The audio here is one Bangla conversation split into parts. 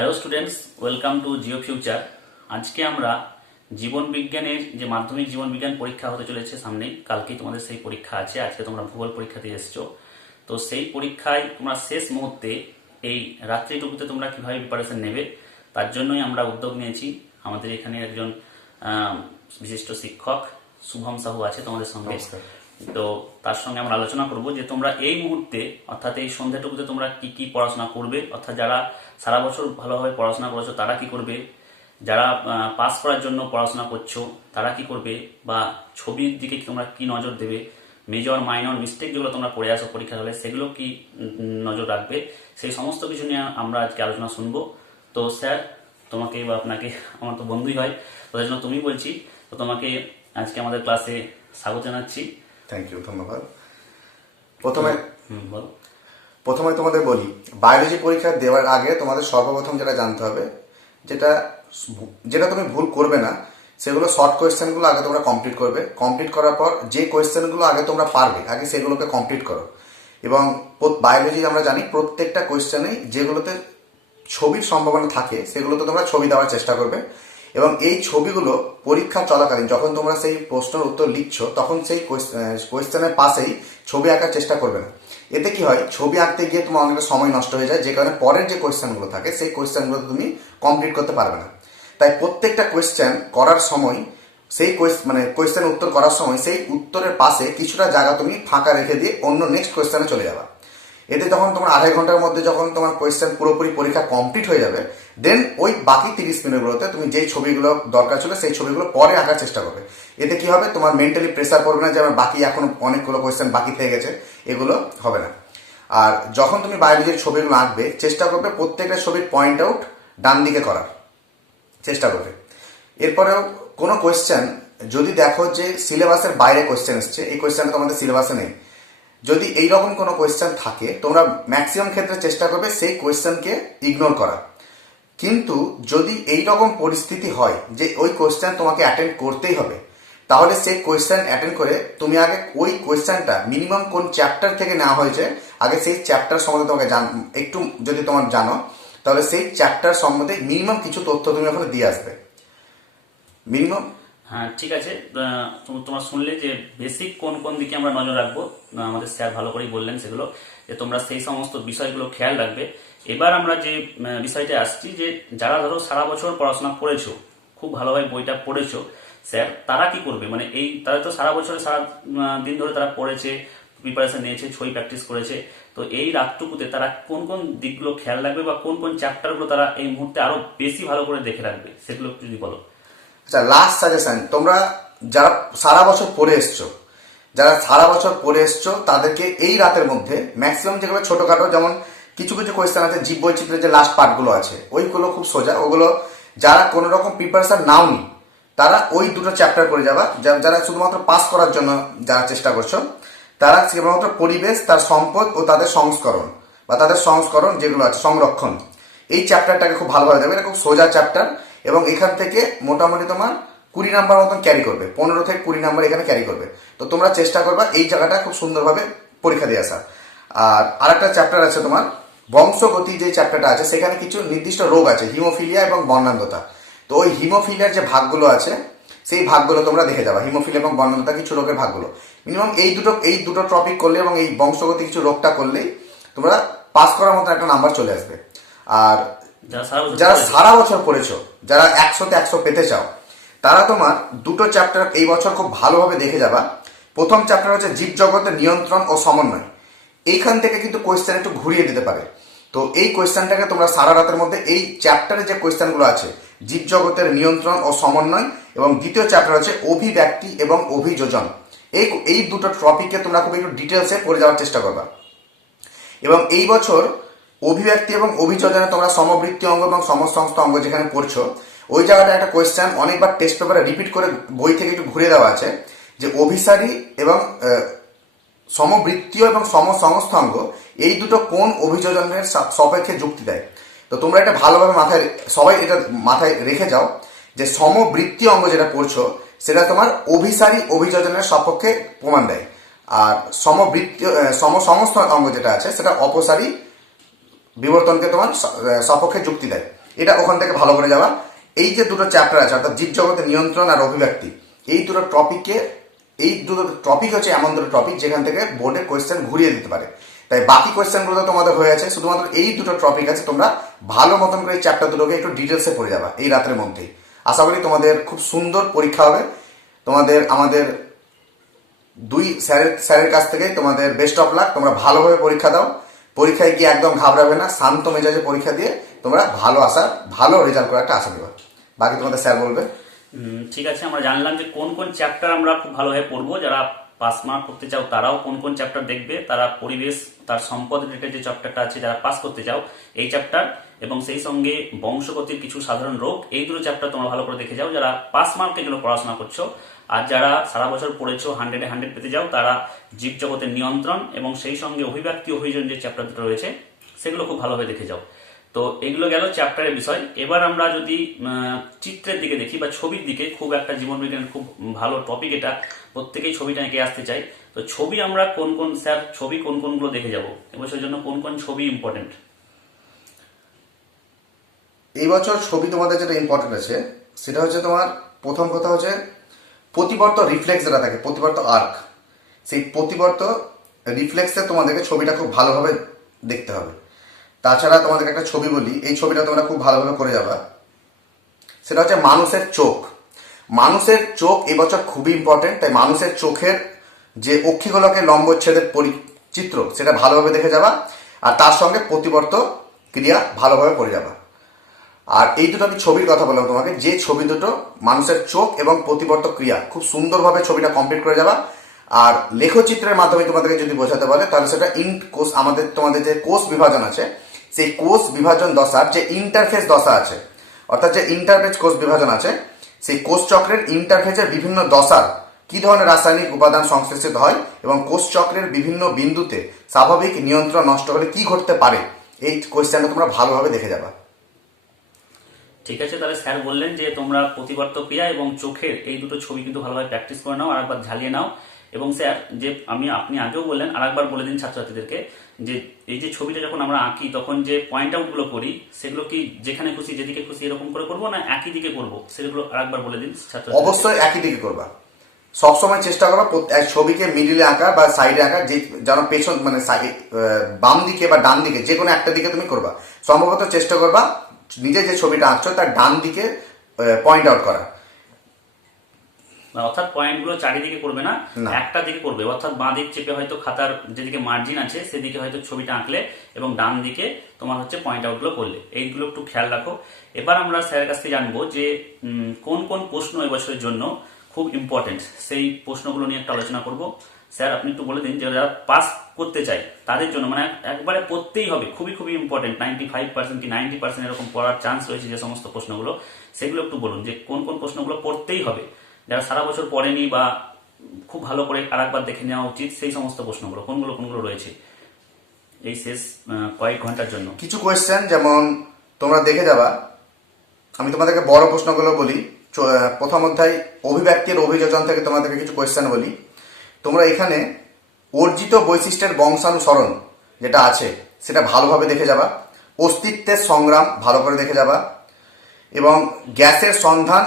Hello students welcome to Jio Future আজকে আমরা জীবন বিজ্ঞানের যে মাধ্যমিক জীবন বিজ্ঞান পরীক্ষা হতে চলেছে সামনেই কালকেই তোমাদের সেই পরীক্ষা আছে, আজকে তোমরা ভূগোল পরীক্ষা দিয়ে এসছো। তো সেই পরীক্ষায় তোমরা শেষ মুহূর্তে এই রাত্রিটুকুতে তোমরা কীভাবে প্রিপারেশন নেবে, তার জন্যই আমরা উদ্যোগ নিয়েছি। আমাদের এখানে একজন বিশিষ্ট শিক্ষক, শুভম সাহু আছে তোমাদের সঙ্গে। তো তার সঙ্গে আমরা আলোচনা করব যে তোমরা এই মুহূর্তে, অর্থাৎ এই সন্ধ্যাটুকুতে তোমরা কি কি পড়াশোনা করবে? অর্থাৎ যারা সারা বছর ভালোভাবে পড়াশোনা করেছ, তারা কি করবে? যারা পাস করার জন্য পড়াশোনা করছ, তারা কি করবে? বা ছবির দিকে তোমরা কি নজর দেবে? মেজর মাইনর মিস্টেক যেগুলো তোমরা পড়ে আসো পরীক্ষা হলে, সেগুলো কি নজর রাখবে? সেই সমস্ত কিছু নিয়ে আমরা আজকে আলোচনা শুনব। তো স্যার, তোমাকে বা আপনাকে, আমার তো বন্ধুই হয়। তো তার জন্য তুমি বলছি, তো তোমাকে আজকে আমাদের ক্লাসে স্বাগত জানাচ্ছি। থ্যাংক ইউ ধন্যবাদ। প্রথমে প্রথমে তোমাদের বলি বায়োলজি পরীক্ষা দেওয়ার আগে তোমাদের সর্বপ্রথম যেটা জানতে হবে যেটা যেটা তুমি ভুল করবে না সেগুলো শর্ট কোয়েশ্চেনগুলো আগে তোমরা কমপ্লিট করবে। কমপ্লিট করার পর যে কোয়েশ্চেনগুলো আগে তোমরা পারবে আগে সেগুলোকে কমপ্লিট করো। এবং বায়োলজি আমরা জানি প্রত্যেকটা কোয়েশ্চেনেই যেগুলোতে ছবির সম্ভাবনা থাকে সেগুলোতে তোমরা ছবি দেওয়ার চেষ্টা করবে। এবং এই ছবিগুলো পরীক্ষা চলাকালীন, যখন তোমরা সেই প্রশ্নের উত্তর লিখছো, তখন সেই কোয়েশ্চেনের পাশেই ছবি আঁকার চেষ্টা করবে না। এতে কি হয়, ছবি আঁকতে গিয়ে তোমার অনেকটা সময় নষ্ট হয়ে যায়, যে কারণে পরের যে কোয়েশ্চেনগুলো থাকে, সেই কোয়েশ্চেনগুলো তুমি কমপ্লিট করতে পারবে না। তাই প্রত্যেকটা কোয়েশ্চেন করার সময়, সেই কোয়েস- মানে কোয়েশ্চেন উত্তর করার সময়, সেই উত্তরের পাশে কিছুটা জায়গা তুমি ফাঁকা রেখে দিয়ে অন্য নেক্সট কোয়েশ্চেনে চলে যাবা। এতে যখন তোমার আড়াই ঘণ্টার মধ্যে যখন তোমার কোয়েশ্চেন পুরোপুরি পরীক্ষা কমপ্লিট হয়ে যাবে দেন ওই বাকি তিরিশ মিনিটগুলোতে তুমি যেই ছবিগুলো দরকার ছিল সেই ছবিগুলো পরে আঁকার চেষ্টা করবে। এতে কি হবে? তোমার মেন্টালি প্রেসার পড়বে না যে আমার বাকি এখনও অনেকগুলো কোয়েশ্চেন বাকি থেকে গেছে, এগুলো হবে না। আর যখন তুমি বায়োলজির ছবিগুলো আঁকবে, চেষ্টা করবে প্রত্যেকটা ছবির পয়েন্ট আউট ডান দিকে করার। চেষ্টা করবে। এরপরেও কোনো কোয়েশ্চেন যদি দেখো যে সিলেবাসের বাইরে কোয়েশ্চেন এসছে, এই কোয়েশ্চেনটা তোমাদের সিলেবাসে নেই। যদি এই রকম কোনো কোয়েশ্চেন থাকে, তোমরা ম্যাক্সিমাম ক্ষেত্রে চেষ্টা করবে সেই কোয়েশ্চেনকে ইগনোর করা। কিন্তু যদি এই রকম পরিস্থিতি হয় যে ওই কোয়েশ্চেন তোমাকে অ্যাটেন্ড করতেই হবে, তাহলে সেই কোয়েশ্চেন অ্যাটেন্ড করে তুমি আগে ওই কোয়েশ্চেনটা মিনিমাম কোন চ্যাপ্টার থেকে নেওয়া হয়েছে, আগে সেই চ্যাপ্টার সম্বন্ধে তোমাকে জান, একটু যদি তোমার জানো, তাহলে সেই চ্যাপ্টার সম্বন্ধে মিনিমাম কিছু তথ্য তুমি ওখানে দিয়ে আসবে। মিনিমাম হ্যাঁ ঠিক আছে। তোমরা শুনলে যে বেসিক কোন কোন দিকে আমরা নজর রাখব। আমাদের স্যার ভালো করেই বললেন সেগুলো, যে তোমরা সেই সমস্ত বিষয়গুলো খেয়াল রাখবে। এবার আমরা যে বিষয়টা আসছি যে, যারা ধরো সারা বছর পড়াশোনা করেছ, খুব ভালোভাবে বইটা পড়েছো স্যার তারা কি করবে? মানে এই, তারা তো সারা বছরে, সারা দিন ধরে তারা পড়েছে প্রিপারেশন নিয়েছে, ছবি প্র্যাকটিস করেছে। তো এই রাতটুকুতে তারা কোন কোন দিকগুলো খেয়াল রাখবে বা কোন কোন চ্যাপ্টারগুলো তারা এই মুহূর্তে আরও বেশি ভালো করে দেখে রাখবে, সেগুলো যদি বলো। আচ্ছা লাস্ট সাজেশন তোমরা যারা সারা বছর পড়ে এসছো, যারা সারা বছর পড়ে এসছো, তাদেরকে এই রাতের মধ্যে ম্যাক্সিমাম যেগুলো ছোটোখাটো, যেমন কিছু কিছু কোয়েশ্চেন আছে, জীব বৈচিত্র্যের যে লাস্ট পার্টগুলো আছে, ওইগুলো খুব সোজা, ওগুলো যারা কোনো রকম প্রিপারেশন নাওনি, তারা ওই দুটো চ্যাপ্টার করে যাবা যারা শুধুমাত্র পাস করার জন্য যারা চেষ্টা করছ, তারা কেবলমাত্র পরিবেশ, তার সম্পদ ও তাদের সংস্করণ, বা তাদের সংস্করণ যেগুলো আছে, সংরক্ষণ, এই চ্যাপ্টারটাকে খুব ভালোভাবে দেবে এটা খুব সোজা চ্যাপ্টার এবং এখান থেকে মোটামুটি তোমার কুড়ি নাম্বার মতন ক্যারি করবে। পনেরো থেকে কুড়ি নাম্বার এখানে ক্যারি করবে। তো তোমরা চেষ্টা করবা এই জায়গাটা খুব সুন্দরভাবে পরীক্ষা দিয়ে আসা আর আরেকটা চ্যাপ্টার আছে তোমার, বংশগতি যে চ্যাপ্টারটা আছে, সেখানে কিছু নির্দিষ্ট রোগ আছে হিমোফিলিয়া এবং বর্ণান্ধতা। তো ওই হিমোফিলিয়ার যে ভাগগুলো আছে, সেই ভাগগুলো তোমরা দেখে যাবা। হিমোফিলিয়া এবং বর্ণান্ধতা কিছু রোগের ভাগগুলো। মিনিমাম এই দুটো এই দুটো টপিক করলে এবং এই বংশগতি কিছু রোগটা করলেই তোমরা পাস করার মতো একটা নাম্বার চলে আসবে। আর যারা সারা বছর পড়েছো যারা একশোতে একশো পেতে চাও তারা তোমার দুটো চ্যাপ্টার এই বছর খুব ভালোভাবে দেখে যাবা। প্রথম চ্যাপ্টার হচ্ছে জীবজগতের নিয়ন্ত্রণ ও সমন্বয়। এইখান থেকে কিন্তু কোয়েশ্চেন একটু ঘুরিয়ে দিতে পারে। তো এই কোয়েশ্চেনটাকে তোমরা সারা রাতের মধ্যে এই চ্যাপ্টারে যে কোয়েশ্চেনগুলো আছে জীবজগতের নিয়ন্ত্রণ ও সমন্বয় এবং দ্বিতীয় চ্যাপ্টার হচ্ছে অভিব্যক্তি এবং অভিযোজন। এই এই দুটো টপিককে তোমরা খুব একটু ডিটেলসে পড়ে যাওয়ার চেষ্টা করবা। এবং এই বছর অভিব্যক্তি এবং অভিযোজনে তোমরা সমবৃত্তি অঙ্গ এবং সমসংস্থ অঙ্গ যেখানে পড়ছো ওই জায়গাটা একটা কোয়েশ্চেন অনেকবার টেস্ট পেপারে রিপিট করে বই থেকে একটু ঘুরে দেওয়া আছে যে অভিসারী এবং সমবৃত্তীয় এবং সমসংস্থাঙ্গ এই দুটো কোন অভিযোজনের সপক্ষে যুক্তি দেয়? তো তোমরা এটা ভালোভাবে মাথায় সবাই এটা মাথায় রেখে যাও যে সমবৃত্তীয় অঙ্গ যেটা পড়ছো সেটা তোমার অভিসারী অভিযোজনের সপক্ষে প্রমাণ দেয়। আর সমবৃত্তীয় আহ, সমসমস্ত অঙ্গ যেটা আছে সেটা অপসারী বিবর্তনকে তোমার সপক্ষে যুক্তি দেয়। এটা ওখান থেকে ভালো করে যাওয়া এই যে দুটো চ্যাপ্টার আছে, অর্থাৎ জীব জগতের নিয়ন্ত্রণ আর অভিব্যক্তি, এই দুটো টপিকে এই দুটো টপিক হচ্ছে এমন দুটো টপিক যেখান থেকে বোর্ডের কোয়েশ্চেন ঘুরিয়ে দিতে পারে। তাই বাকি কোয়েশ্চেনগুলো তো তোমাদের হয়ে আছে, শুধুমাত্র এই দুটো টপিক আছে, তোমরা ভালো মতন করে এই চ্যাপ্টার দুটোকে একটু ডিটেলসে পড়ে যাবা, এই রাতের মধ্যেই। আশা করি তোমাদের খুব সুন্দর পরীক্ষা হবে। তোমাদের, আমাদের দুই স্যারের স্যারের কাছ থেকে তোমাদের বেস্ট অফ লাক তোমরা ভালোভাবে পরীক্ষা দাও। পরীক্ষায় গিয়ে একদম ঘাবড়াবে না, শান্ত মেজাজে পরীক্ষা দিয়ে তোমরা ভালো আশা, ভালো রেজাল্ট করার একটা আশা দেবা বাকি তোমাদের স্যার বলবে। ঠিক আছে, আমরা জানলাম যে কোন কোন চ্যাপ্টার আমরা খুব ভালোভাবে পড়ব। যারা পাস মার্ক করতে চাও, তারাও কোন কোন চ্যাপ্টার দেখবে। তারা পরিবেশ, তার সম্পদ রিলেটেড যে চ্যাপ্টারটা আছে, যারা পাস করতে চাও, এই চ্যাপ্টার এবং সেই সঙ্গে বংশগতির কিছু সাধারণ রোগ, এই দুটো চ্যাপ্টার তোমরা ভালো করে দেখে যাও। যারা পাস মার্কের জন্য পড়াশোনা করছ আর যারা সারা বছর পড়েছো হান্ড্রেডে হান্ড্রেড পেতে যাও, তারা জীবজগতের নিয়ন্ত্রণ এবং সেই সঙ্গে অভিব্যক্তি অভিযোজন যে চ্যাপ্টার দুটো রয়েছে, সেগুলো খুব ভালোভাবে দেখে যাও। তো এগুলো গেল চ্যাপ্টারের বিষয়। এবার আমরা যদি চিত্রের দিকে দেখি বা ছবির দিকে, খুব একটা জীবন বিজ্ঞানের খুব ভালো টপিক এটা, প্রত্যেকেই ছবিটা এঁকে আসতে চাই। তো ছবি আমরা কোন কোন, স্যার, ছবি কোন কোনগুলো দেখে যাব? এবছরের জন্য কোন কোন ছবি ইম্পর্টেন্ট এই বছর ছবি তোমাদের যেটা ইম্পর্টেন্ট আছে, সেটা হচ্ছে তোমার, প্রথম কথা হচ্ছে প্রতিবর্ত রিফ্লেক্স যেটা থাকে, প্রতিবর্ত আর্ক সেই প্রতিবর্ত রিফ্লেক্সে তোমাদেরকে ছবিটা খুব ভালোভাবে দেখতে হবে। তাছাড়া তোমাদেরকে একটা ছবি বলি, এই ছবিটা তোমরা খুব ভালোভাবে করে যাবা। সেটা হচ্ছে মানুষের চোখ। মানুষের চোখ এবছর খুবই ইম্পর্টেন্ট তাই মানুষের চোখের যে অক্ষিগোলকের লম্বচ্ছেদের পরিচিত্র, সেটা ভালোভাবে দেখে যাবা। আর তার সঙ্গে প্রতিবর্ত ক্রিয়া ভালোভাবে করে যাবা। আর এই দুটো আমি ছবির কথা বললাম তোমাকে। যে ছবি দুটো মানুষের চোখ এবং প্রতিবর্ত ক্রিয়া, খুব সুন্দরভাবে ছবিটা কমপ্লিট করে যাবা আর লেখচিত্রের মাধ্যমে তোমাদেরকে যদি বোঝাতে বলে, তাহলে সেটা ইন্ট কোষ আমাদের তোমাদের যে কোষ বিভাজন আছে, সেই কোষ বিভাজন দশার যে ইন্টারফেস দশা আছে, অর্থাৎ যে ইন্টারফেস কোষ বিভাজন আছে, সেই কোষ চক্রের ইন্টারফেসের বিভিন্ন দশার কি ধরনের রাসায়নিক উপাদান সংশ্লেষিত হয় এবং কোষ চক্রের বিভিন্ন বিন্দুতে স্বাভাবিক নিয়ন্ত্রণ নষ্ট হলে কি ঘটতে পারে, এই কোয়েশ্চেনটা তোমরা ভালোভাবে দেখে যাবা। ঠিক আছে, তাহলে স্যার বললেন যে তোমরা প্রতিবর্ত ক্রিয়া এবং চোখের এই দুটো ছবি কিন্তু ভালোভাবে প্র্যাকটিস করে নাও আর একবার ঝালিয়ে নাও। এবং স্যার, যে আমি, আপনি আগেও বললেন আর একবার বলে দিন ছাত্রছাত্রীদেরকে যে এই যে ছবিটা যখন আমরা আঁকি, তখন যে পয়েন্ট আউটগুলো করি, সেগুলো কি যেখানে খুশি, যেদিকে খুশি এরকম করে করব না একই দিকে করব? সেগুলো আর একবার বলে দিন ছাত্র অবশ্যই একই দিকে করবা। সবসময় চেষ্টা করবা ছবিকে মিডিলে আঁকা বা সাইডে আঁকা, যে, যেন পেছন মানে বাম দিকে বা ডান দিকে যে কোনো একটা দিকে তুমি করবা। সম্ভবত চেষ্টা করবা নিজে যে ছবিটা আঁকছো তার ডান দিকে পয়েন্ট আউট করা। অর্থাৎ পয়েন্টগুলো চারিদিকে করবে না। একটা দিকে করবে অর্থাৎ বাঁ দিক চেপে হয়তো খাতার যেদিকে মার্জিন আছে সেদিকে হয়তো ছবিটা আঁকলে এবং ডান দিকে তোমার হচ্ছে পয়েন্ট আউটগুলো করলে। এইগুলো একটু খেয়াল রাখো। এবার আমরা স্যারের কাছ থেকে জানব যে কোন কোন প্রশ্ন এবছরের জন্য খুব ইম্পর্টেন্ট সেই প্রশ্নগুলো নিয়ে একটা আলোচনা করব। স্যার, আপনি একটু বলে দিন যে যারা পাস করতে চায়, তাদের জন্য মানে একবারে পড়তেই হবে, খুবই খুবই ইম্পর্টেন্ট নাইনটি ফাইভ পার্সেন্ট কি নাইনটি পার্সেন্ট এরকম পড়ার চান্স রয়েছে যে সমস্ত প্রশ্নগুলো। সেগুলো একটু বলুন যে কোন কোন প্রশ্নগুলো পড়তেই হবে। যারা সারা বছর পড়েনি বা খুব ভালো করে আরেকবার দেখে নেওয়া উচিত, সেই সমস্ত প্রশ্নগুলো, কোনগুলো কোনগুলো রয়েছে? এই শেষ কয়েক ঘণ্টার জন্য। কিছু কোয়েশ্চেন যেমন তোমরা দেখে যাবা, আমি তোমাদেরকে বড় প্রশ্নগুলো বলি। প্রথম অধ্যায় অভিব্যক্তির অভিযোজন থেকে তোমাদেরকে কিছু কোয়েশ্চেন বলি। তোমরা এখানে অর্জিত বৈশিষ্ট্যের বংশানুসরণ যেটা আছে, সেটা ভালোভাবে দেখে যাবা। অস্তিত্বের সংগ্রাম ভালো করে দেখে যাবা। এবং গ্যাসের সন্ধান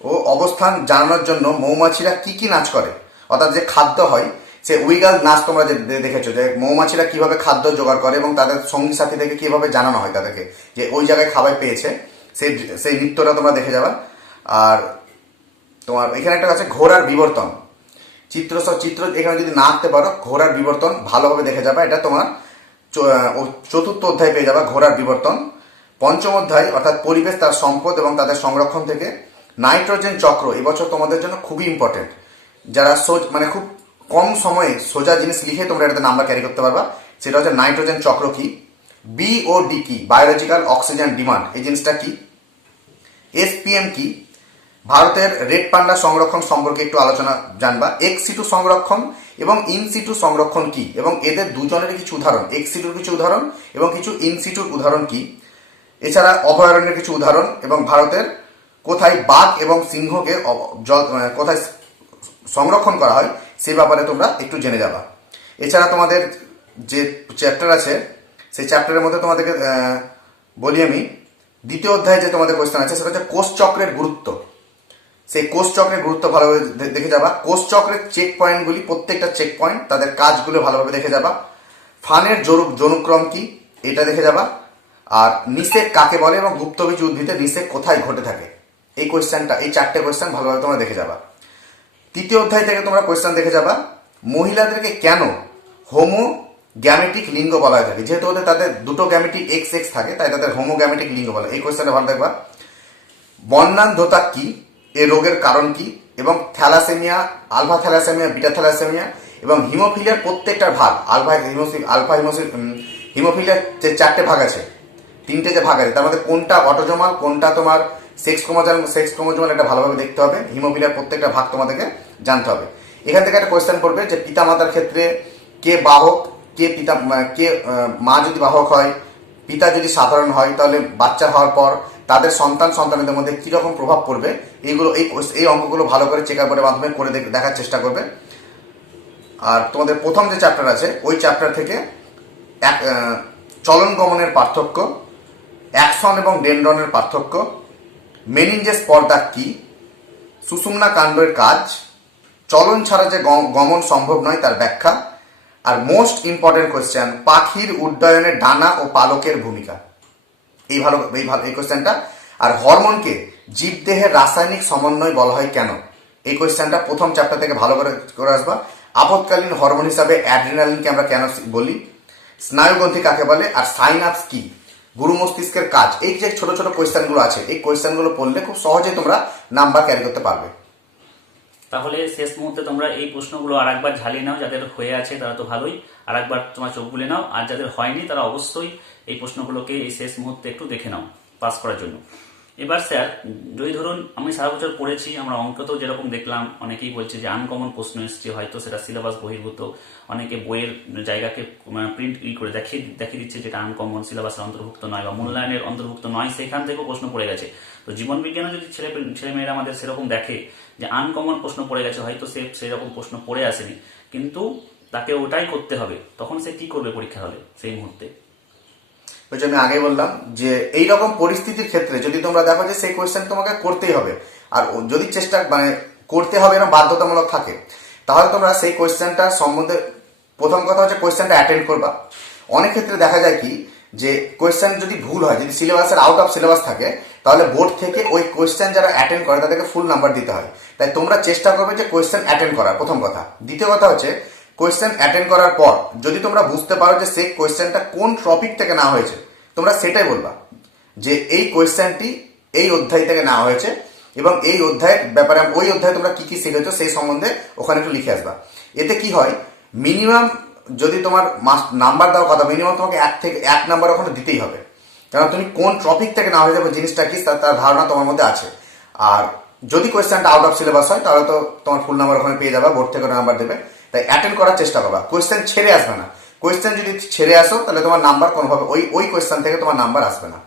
ও অবস্থান জানানোর জন্য মৌমাছিরা কি কি নাচ করে? অর্থাৎ যে খাদ্য হয়, সে উইগাল নাচ তোমরা যে দেখেছ, যে মৌমাছিরা কীভাবে খাদ্য জোগাড় করে এবং তাদের সঙ্গী সাথী থেকে কীভাবে জানানো হয় তাদেরকে। যে ওই জায়গায় খাবার পেয়েছে, সেই সেই নৃত্যটা তোমরা দেখে যাবা। আর তোমার এখানে একটা আছে ঘোড়ার বিবর্তন। চিত্র চিত্র এখানে যদি না আঁকতে পারো, ঘোড়ার বিবর্তন ভালোভাবে দেখে যাবে। এটা তোমার চতুর্থ অধ্যায় পেয়ে যাবে, ঘোড়ার বিবর্তন। পঞ্চম অধ্যায়, অর্থাৎ পরিবেশ, তার সম্পদ এবং তাদের সংরক্ষণ থেকে। নাইট্রোজেন চক্র এবছর তোমাদের জন্য খুবই ইম্পর্টেন্ট যারা সোজ- মানে খুব কম সময়ে সোজা জিনিস লিখে তোমরা এটাতে নাম্বার ক্যারি করতে পারবা। সেটা হচ্ছে নাইট্রোজেন চক্র কি? বি ও ডি কি? বায়োলজিক্যাল অক্সিজেন ডিমান্ড এই জিনিসটা কি? এসপিএম কি? ভারতের রেড পান্ডা সংরক্ষণ সম্পর্কে একটু আলোচনা জানবা। এক্স সিটু সংরক্ষণ এবং ইন সিটু সংরক্ষণ কি? এবং এদের দুজনের কিছু উদাহরণ। এক্স সিটুর কিছু উদাহরণ এবং কিছু ইন সিটুর উদাহরণ কি? এছাড়া অভয়ারণ্যের কিছু উদাহরণ এবং ভারতের কোথায় বাঘ এবং সিংহকে কোথায় সংরক্ষণ করা হয়, সে ব্যাপারে তোমরা একটু জেনে যাবা। এছাড়া তোমাদের যে চ্যাপ্টার আছে সেই চ্যাপ্টারের মধ্যে তোমাদেরকে বলি আমি। দ্বিতীয় অধ্যায়ে যে তোমাদের কোশ্চেন আছে, সেটা হচ্ছে কোষ চক্রের গুরুত্ব। সেই কোষ চক্রের গুরুত্ব ভালোভাবে দেখে যাবা। কোষ চক্রের চেক পয়েন্টগুলি প্রত্যেকটা চেক পয়েন্ট তাদের কাজগুলো ভালোভাবে দেখে যাবা। ফানের জরু- জনুক্রম কি, এটা দেখে যাবা। আর নিষেক কাকে বলে এবং গুপ্তবীজ উদ্ভিদে নিষেক কোথায় ঘটে থাকে, এই কোয়েশ্চেনটা এই চারটে কোয়েশ্চেন ভালোভাবে তোমরা দেখে যাবা। তৃতীয় অধ্যায় থেকে তোমরা কোয়েশ্চেন দেখে যাবা। মহিলাদেরকে কেন হোমো গ্যামেটিক লিঙ্গ বলা হয়ে থাকে? যেহেতু ওদের তাদের দুটো গ্যামেটিক এক্স এক্স থাকে, তাই তাদের হোমো গ্যামেটিক লিঙ্গ বলা এই কোয়েশ্চেনটা ভালো দেখবা। বর্ণান্ধতা কি এই রোগের কারণ কি? এবং thalassaemia, alpha thalassaemia, beta thalassaemia এবং হিমোফিলিয়ার প্রত্যেকটার ভাগ, আলফা হিমোসি আলফা হিমোসি হিমোফিলিয়ার যে চারটে ভাগ আছে, তিনটে যে ভাগ আছে, তার মধ্যে কোনটা অটোজমাল, কোনটা তোমার সেক্স ক্রোমোজোম, সেক্স ক্রোমোজোমাল এটা ভালোভাবে দেখতে হবে হিমোফিলিয়ার প্রত্যেকটা ভাগ তোমাদেরকে জানতে হবে। এখান থেকে একটা কোয়েশ্চেন পড়বে যে পিতামাতার ক্ষেত্রে কে বাহক, কে পিতা মানে কে মা যদি বাহক হয়, পিতা যদি সাধারণ হয়, তাহলে বাচ্চা হওয়ার পর তাদের সন্তান সন্তানদের মধ্যে কীরকম প্রভাব পড়বে? এইগুলো, এই এই অঙ্কগুলো ভালো করে চেক আপের মাধ্যমে করে দেখার চেষ্টা করবে। আর তোমাদের প্রথম যে চ্যাপ্টার আছে, ওই চ্যাপ্টার থেকে এক চলন গমনের পার্থক্য, অ্যাকশন এবং ডেন্ড্রনের পার্থক্য মেনিনজেস পর্দা কি, সুষুম্না কাণ্ডের কাজ, চলন ছাড়া যে গম- গমন সম্ভব নয় তার ব্যাখ্যা, আর মোস্ট ইম্পর্টেন্ট কোয়েশ্চেন পাখির উড্ডয়নে ডানা ও পালকের ভূমিকা। এই ভালো এই ভালো, এই কোয়েশ্চেনটা আর হরমোনকে জীবদেহের রাসায়নিক সমন্বয় বলা হয় কেন? এই কোয়েশ্চেনটা প্রথম চ্যাপ্টার থেকে ভালো করে করে আসবা। আপৎকালীন হরমোন হিসাবে অ্যাড্রিনালিনকে আমরা কেন বলি? স্নায়ুগ্রন্থি কাকে বলে? আর সাইনাপস কি? গুরু মস্তিষ্কের কাজ। এই যে ছোট ছোট কোয়েশ্চেনগুলো আছে, এই কোয়েশ্চেনগুলো পড়লে খুব সহজেই তোমরা নাম্বার ক্যারি করতে পারবে। তাহলে শেষ মুহূর্তে তোমরা এই প্রশ্নগুলো আর একবার ঝালিয়ে নাও, যাদের হয়ে আছে তারা তো ভালোই। আর একবার তোমার চোখ বুলে নাও, আর যাদের হয়নি তারা অবশ্যই এই প্রশ্নগুলোকে এই শেষ মুহূর্তে একটু দেখে নাও, পাস করার জন্য। এবার স্যার, যদি ধরুন আমি সারা বছর পড়েছি, আমরা অঙ্কতেও যেরকম দেখলাম, অনেকেই বলছে যে আনকমন প্রশ্ন এসছে, হয়তো সেটা সিলেবাস বহির্ভূত, অনেকে বইয়ের জায়গাকে প্রিন্ট ই করে দেখিয়ে দেখিয়ে দিচ্ছে যেটা আনকমন সিলেবাসের অন্তর্ভুক্ত নয় বা মূল্যায়নের অন্তর্ভুক্ত নয়, সেখান থেকেও প্রশ্ন পড়ে গেছে। তো জীবন বিজ্ঞানে যদি ছেলে ছেলেমেয়েরা আমাদের সেরকম দেখে যে আনকমন প্রশ্ন পড়ে গেছে, হয়তো সে সেরকম প্রশ্ন পড়ে আসেনি। কিন্তু তাকে ওটাই করতে হবে, তখন সে কি করবে পরীক্ষা হলে সেই মুহূর্তে? ওই যে আমি আগে বললাম যে এই রকম পরিস্থিতির ক্ষেত্রে যদি তোমরা দেখো যে সেই কোয়েশ্চেন তোমাকে করতেই হবে। আর যদি চেষ্টা মানে করতে হবে এরকম বাধ্যতামূলক থাকে, তাহলে তোমরা সেই কোয়েশ্চেনটার সম্বন্ধে, প্রথম কথা হচ্ছে কোয়েশ্চেনটা অ্যাটেন্ড করবা। অনেক ক্ষেত্রে দেখা যায় কি যে কোয়েশ্চেন যদি ভুল হয়, যদি সিলেবাসের আউট অফ সিলেবাস থাকে, তাহলে বোর্ড থেকে ওই কোয়েশ্চেন যারা অ্যাটেন্ড করে তাদেরকে ফুল নাম্বার দিতে হয়। তাই তোমরা চেষ্টা করবে যে কোয়েশ্চেন অ্যাটেন্ড করার, প্রথম কথা। দ্বিতীয় কথা হচ্ছে কোয়েশ্চেন অ্যাটেন্ড করার পর, যদি তোমরা বুঝতে পারো যে সেই কোয়েশ্চেনটা কোন টপিক থেকে নেওয়া হয়েছে, তোমরা সেটাই বলবা যে এই কোয়েশ্চেনটি এই অধ্যায় থেকে নেওয়া হয়েছে এবং এই অধ্যায়ের ব্যাপারে ওই অধ্যায়ে তোমরা কি কি শিখেছো সেই সম্বন্ধে ওখানে একটু লিখে আসবা। এতে কি হয় মিনিমাম যদি তোমার মাস নাম্বার দেওয়ার কথা মিনিমাম তোমাকে এক থেকে এক নাম্বার ওখানে দিতেই হবে। কারণ তুমি কোন টপিক থেকে না হয়ে বা জিনিসটা কি তার ধারণা তোমার মধ্যে আছে। আর যদি কোয়েশ্চেনটা আউট অফ সিলেবাস হয়, তাহলে তো তোমার ফুল নাম্বার ওখানে পেয়ে যাবে বোর্ড থেকে নাম্বার দেবে। তাই অ্যাটেন্ড করার চেষ্টা করবা। কোয়েশ্চেন ছেড়ে আসবে না। কোয়েশ্চেন যদি ছেড়ে আসো, তাহলে তোমার নাম্বার কোনোভাবে ওই ওই কোয়েশ্চেন থেকে তোমার নাম্বার আসবে না।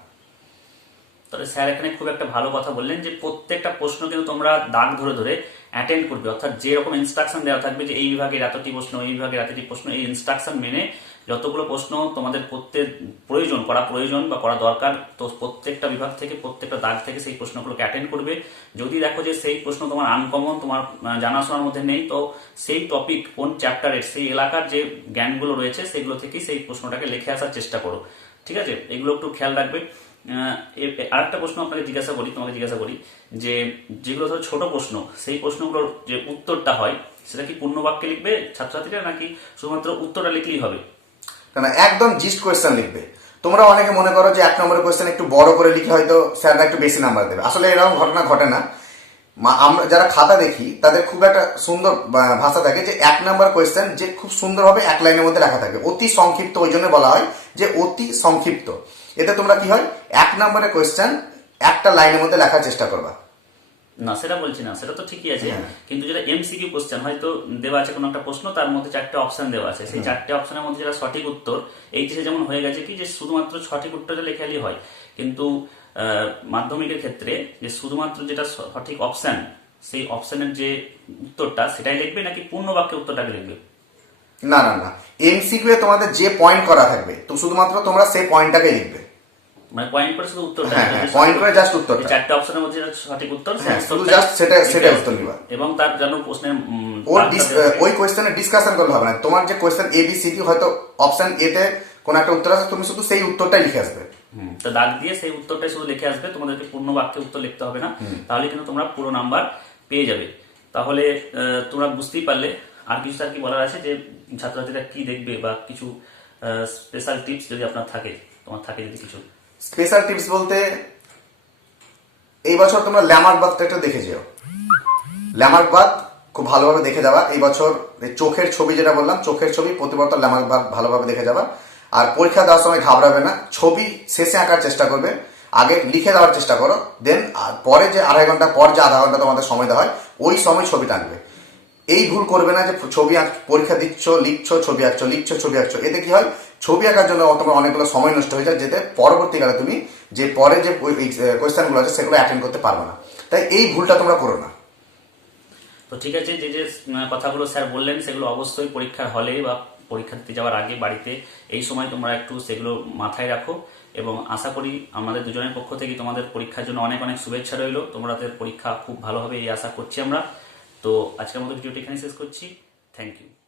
তাহলে স্যার এখানে খুব একটা ভালো কথা বললেন যে প্রত্যেকটা প্রশ্ন কিন্তু তোমরা দাগ ধরে ধরে অ্যাটেন্ড করবে। অর্থাৎ যেরকম ইনস্ট্রাকশন দেওয়া থাকবে যে এই বিভাগের এতটি প্রশ্ন, এই বিভাগের এতটি প্রশ্ন, এই ইনস্ট্রাকশন মেনে যতগুলো প্রশ্ন তোমাদের প্রত্যেক প্রয়োজন করা প্রয়োজন বা করা দরকার তো প্রত্যেকটা বিভাগ থেকে প্রত্যেকটা দাগ থেকে সেই প্রশ্নগুলোকে অ্যাটেন্ড করবে। যদি দেখো যে সেই প্রশ্ন তোমার আনকমন তোমার জানাশোনার মধ্যে নেই তো সেই টপিক কোন চ্যাপ্টারের সেই এলাকার যে জ্ঞানগুলো রয়েছে সেগুলো থেকেই সেই প্রশ্নটাকে লিখে আসার চেষ্টা করো। ঠিক আছে? এগুলো একটু খেয়াল রাখবে। আহ, এ- এ- আরেকটা প্রশ্ন আপনাকে জিজ্ঞাসা করি তোমাকে জিজ্ঞাসা করি যে যেগুলো ধরো ছোট প্রশ্ন সেই প্রশ্নগুলোর যে উত্তরটা হয় সেটা কি পূর্ণ বাক্যে লিখবে ছাত্রছাত্রীরা নাকি শুধুমাত্র উত্তরটা লিখলেই হবে? কেন একদম জিস্ট কোয়েশ্চেন লিখবে। তোমরা অনেকে মনে করো যে এক নম্বরের কোয়েশ্চেন একটু বড় করে লিখে হয়তো স্যাররা একটু বেশি নাম্বার দেবে। আসলে এরকম ঘটনা ঘটে না। আমরা যারা খাতা দেখি, তাদের খুব একটা সুন্দর ভাষা থাকে যে এক নাম্বার কোয়েশ্চেন যে খুব সুন্দরভাবে এক লাইনের মধ্যে লেখা থাকে। অতি সংক্ষিপ্ত ওই জন্য বলা হয় যে অতি সংক্ষিপ্ত। এতে তোমরা কি হয়? এক নম্বরের কোয়েশ্চেন একটা লাইনের মধ্যে লেখার চেষ্টা করবা। না সেটা বলছি না সেটা তো ঠিকই আছে। হ্যাঁ। কিন্তু যেটা এমসিকিউ কোশ্চেন হয়তো দেওয়া আছে কোনো একটা প্রশ্ন তার মধ্যে চারটে অপশন দেওয়া আছে। সেই চারটে অপশনের মধ্যে যেটা সঠিক উত্তর এই দেশে যেমন হয়ে গেছে কি যে শুধুমাত্র সঠিক উত্তরটা লেখালি হয়। কিন্তু মাধ্যমিকের ক্ষেত্রে যে শুধুমাত্র যেটা সঠিক অপশন সেই অপশনের যে উত্তরটা সেটাই লিখবে নাকি পূর্ণ বাক্যে উত্তরটাকে লিখবে? না না না। এমসিকিউ এ তোমাদের যে পয়েন্ট করা থাকবে তো শুধুমাত্র তোমরা সেই পয়েন্টটাকে লিখবে। মানে পয়েন্ট করে শুধু উত্তরটা। হ্যাঁ হ্যাঁ যে পয়েন্ট করে জাস্ট এই উত্তরটা অপশনের মধ্যে সঠিক উত্তর হ্যাঁ শুধু জাস্ট সেটা লিখে উত্তর নিবা। এবং তার যেন প্রশ্নের উম, ওর দাগটা dis- দেওয়া থাকে। ওই কোয়েশ্চেনে ডিসকাশন করলে হবে না। তোমার যে question A B C D হয়তো অপশন এ তে কোন একটা উত্তর আছে তুমি শুধু সেই উত্তরটাই লিখে আসবে। তো দাগ দিয়ে সেই উত্তরটাই শুধু লিখে আসবে তোমাদেরকে পূর্ণ বাক্যে উত্তর লিখতে হবে না। তাহলে কিন্তু তোমরা পুরো নাম্বার পেয়ে যাবে। তাহলে তোমরা বুঝতেই পারলে। আর কিছু তার কি বলার আছে যে ছাত্রছাত্রীরা কি দেখবে বা কিছু স্পেশাল টিপস যদি আপনার থাকে তোমার থাকে যদি কিছু। স্পেশাল টিপস বলতে, এই বছর তোমরা ল্যামার্ক বাদটা একটু দেখে যেও। ল্যামার্ক বাদ খুব ভালোভাবে দেখে যাবা। এই বছর চোখের ছবি যেটা বললাম, চোখের ছবি প্রতি বছর ল্যামার্ক বাদ ভালোভাবে দেখে যাবা। আর পরীক্ষা দেওয়ার সময় ঘাবড়াবে না, ছবি শেষে আঁকার চেষ্টা করবে। আগে লিখে দেওয়ার চেষ্টা করো, দেন পরে যে আড়াই ঘণ্টা পর যে আধা ঘণ্টা তোমাদের সময় দেওয়া হয়, ওই সময় ছবি টানবে। এই ভুল করবে না যে ছবি আঁক পরীক্ষা দিচ্ছ, লিখছো, ছবি আঁকছো, লিখছো, ছবি আঁকছো। এতে কি হয়? ছবি আঁকার জন্য তোমার অনেকগুলো সময় নষ্ট হয়ে যায়, যেতে পরবর্তীকালে তুমি যে পরে যে কোয়েশ্চেনগুলো আছে, সেগুলো অ্যাটেন্ড করতে পারবে না। তাই এই ভুলটা তোমরা করো না। তো ঠিক আছে, যে যে কথাগুলো স্যার বললেন, সেগুলো অবশ্যই পরীক্ষার হলে বা পরীক্ষা দিতে যাওয়ার আগে বাড়িতে এই সময় তোমরা একটু সেগুলো মাথায় রাখো এবং আশা করি আমাদের দুজনের পক্ষ থেকে তোমাদের পরীক্ষার জন্য অনেক অনেক শুভেচ্ছা রইল। তোমাদের পরীক্ষা খুব ভালো হবে এই আশা করছি আমরা। তো আজকের মতো ভিডিওটি এখানে শেষ করছি। Thank you